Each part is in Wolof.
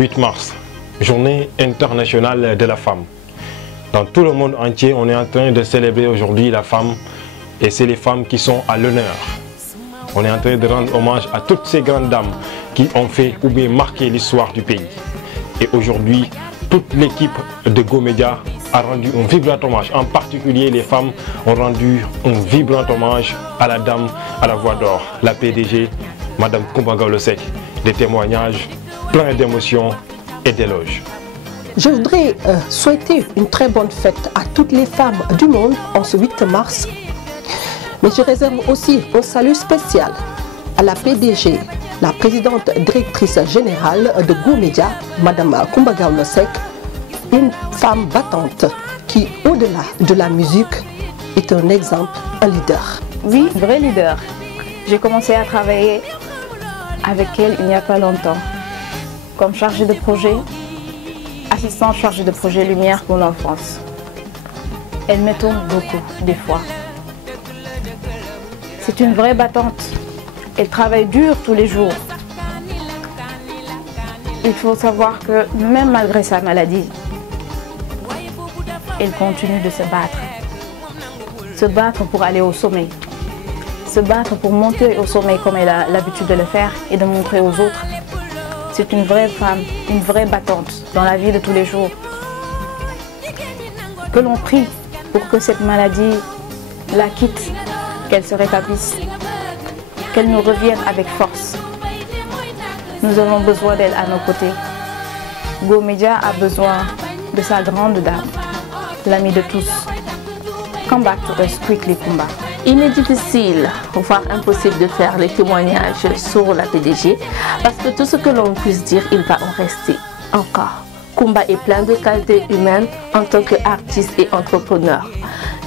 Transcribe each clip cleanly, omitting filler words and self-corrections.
8 mars, journée internationale de la femme. Dans tout le monde entier, on est en train de célébrer aujourd'hui la femme et c'est les femmes qui sont à l'honneur. On est en train de rendre hommage à toutes ces grandes dames qui ont fait ou bien marqué l'histoire du pays. Et aujourd'hui, toute l'équipe de Go Media a rendu un vibrant hommage. En particulier, les femmes ont rendu un vibrant hommage à la dame à la voix d'or, la PDG, Madame Coumba Gawlo Seck. Des témoignages pleins d'émotions et d'éloges. Je voudrais souhaiter une très bonne fête à toutes les femmes du monde en ce 8 mars. Mais je réserve aussi un salut spécial à la PDG, la présidente directrice générale de Go Media, Madame Coumba Gawlo Seck, une femme battante qui, au-delà de la musique, est un exemple, un leader. Oui, vrai leader. J'ai commencé à travailler avec elle il n'y a pas longtemps, comme chargée de projet, assistante chargée de projet Lumière pour l'enfance. Elle m'étonne beaucoup, des fois. C'est une vraie battante. Elle travaille dur tous les jours. Il faut savoir que même malgré sa maladie, elle continue de se battre. Se battre pour aller au sommet. Se battre pour monter au sommet comme elle a l'habitude de le faire et de montrer aux autres. C'est une vraie femme, une vraie battante dans la vie de tous les jours. Que l'on prie pour que cette maladie la quitte, qu'elle se rétablisse, qu'elle nous revienne avec force. Nous avons besoin d'elle à nos côtés. Go Media a besoin de sa grande dame, l'amie de tous. Come back to us quickly, Coumba. Il est difficile, voire impossible de faire les témoignages sur la PDG parce que tout ce que l'on puisse dire, il va en rester encore. Coumba est plein de qualités humaines en tant qu'artiste et entrepreneur.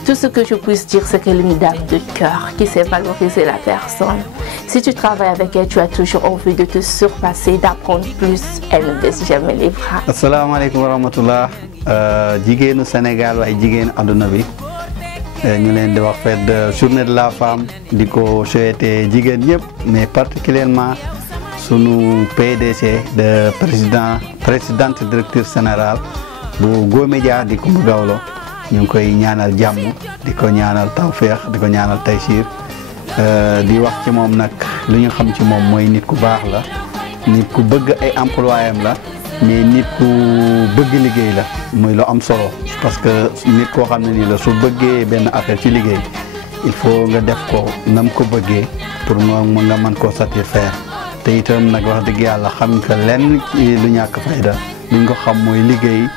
Tout ce que je puisse dire, c'est qu'elle est une dame de cœur qui sait valoriser la personne. Si tu travailles avec elle, tu as toujours envie de te surpasser, d'apprendre plus. Elle ne baisse jamais les bras. Assalamu alaikum wa rahmatullah. Jigéenu Sénégal waaye jigéenu àdduna bi ñu leen di wax fête de journée de la femme di ko souhaiter jigéen ñëpp mais particulièrement sunu PDC de présidente directrice générale bu Go Media di Coumba Gawlo ñu ngi koy ñaanal jàmm di ko ñaanal tawféex di ko ñaanal taysiir di wax ci moom nag lu ñu xam ci moom mooy nit ku baax la nit ku bëgg ay employé am la mais nit ku bëgg liggéey la muy lu am solo parce que nit koo xam ne nii la su bëggee benn affaire ci liggéey il faut nga def ko nam ko bëggee pour nga mën koo satisfaire te itam nag wax dëgg yàlla xam nga lenn ci lu ñàkk fayda luñ ko xam mooy liggéey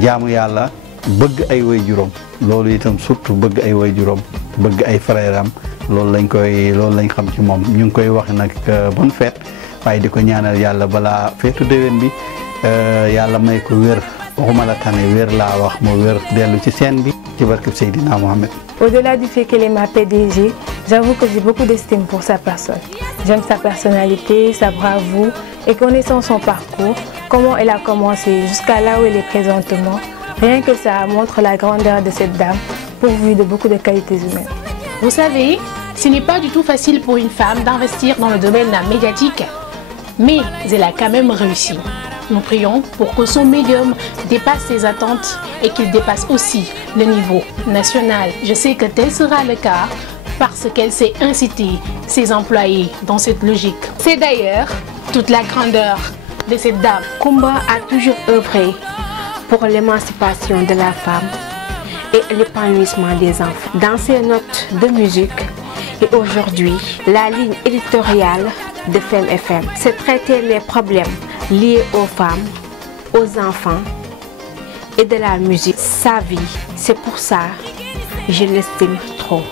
jaamu yàlla bëgg ay waajuram loolu itam surtout bëgg ay waajuram bëgg ay frère am loolu lañ xam ci moom ñu ngi koy wax nag bonne fête waaye di ko ñaanal yàlla balaa feetu déwén bi yàlla may ko wér waxuma la tane wér laa wax mu wér dellu ci scène bi ci barkeb Seydina Mohamed. Au-delà du fait qu'elle est ma PDG, j'avoue que j'ai beaucoup d'estime pour sa personne. J'aime sa personnalité, sa bravoure et connaissant son parcours, comment elle a commencé jusqu'à là où elle est présentement. Rien que ça montre la grandeur de cette dame, pourvue de beaucoup de qualités humaines. Vous savez, ce n'est pas du tout facile pour une femme d'investir dans le domaine médiatique, mais elle a quand même réussi. Nous prions pour que son médium dépasse ses attentes et qu'il dépasse aussi le niveau national. Je sais que tel sera le cas parce qu'elle sait inciter ses employés dans cette logique. C'est d'ailleurs toute la grandeur de cette dame. Coumba a toujours œuvré pour l'émancipation de la femme et l'épanouissement des enfants. Dans ses notes de musique et aujourd'hui, la ligne éditoriale de Femme FM, c'est traiter les problèmes liés aux femmes, aux enfants et de la musique. Sa vie, c'est pour ça que je l'estime trop.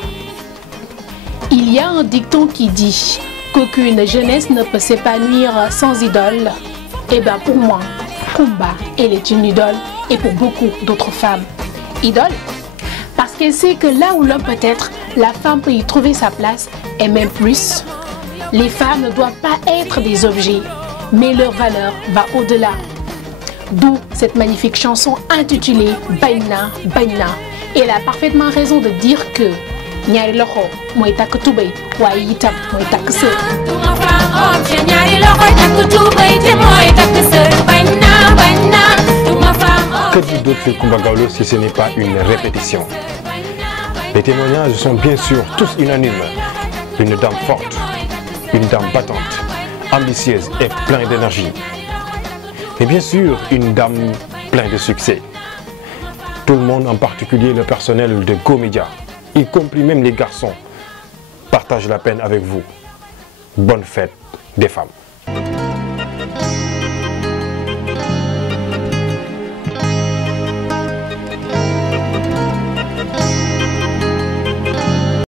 Il y a un dicton qui dit qu'aucune jeunesse ne peut s'épanouir sans idole. Et bien pour moi, Coumba, elle est une idole et pour beaucoup d'autres femmes. Idole parce qu'elle sait que là où l'homme peut être, la femme peut y trouver sa place et même plus. Les femmes ne doivent pas être des objets, mais leur valeur va au-delà. D'où cette magnifique chanson intitulée Baina Baina. Et elle a parfaitement raison de dire que ñaari loxo mooy takk tubéy waaye itam mooy takk sër. sur Coumba Gawlo si ce n'est pas une répétition. Les témoignages sont bien sûr tous unanimes. Une dame forte, une dame battante, ambitieuse et pleine d'énergie. Et bien sûr, une dame pleine de succès. Tout le monde, en particulier le personnel de Go Media, y compris même les garçons, partage la peine avec vous. Bonne fête des femmes.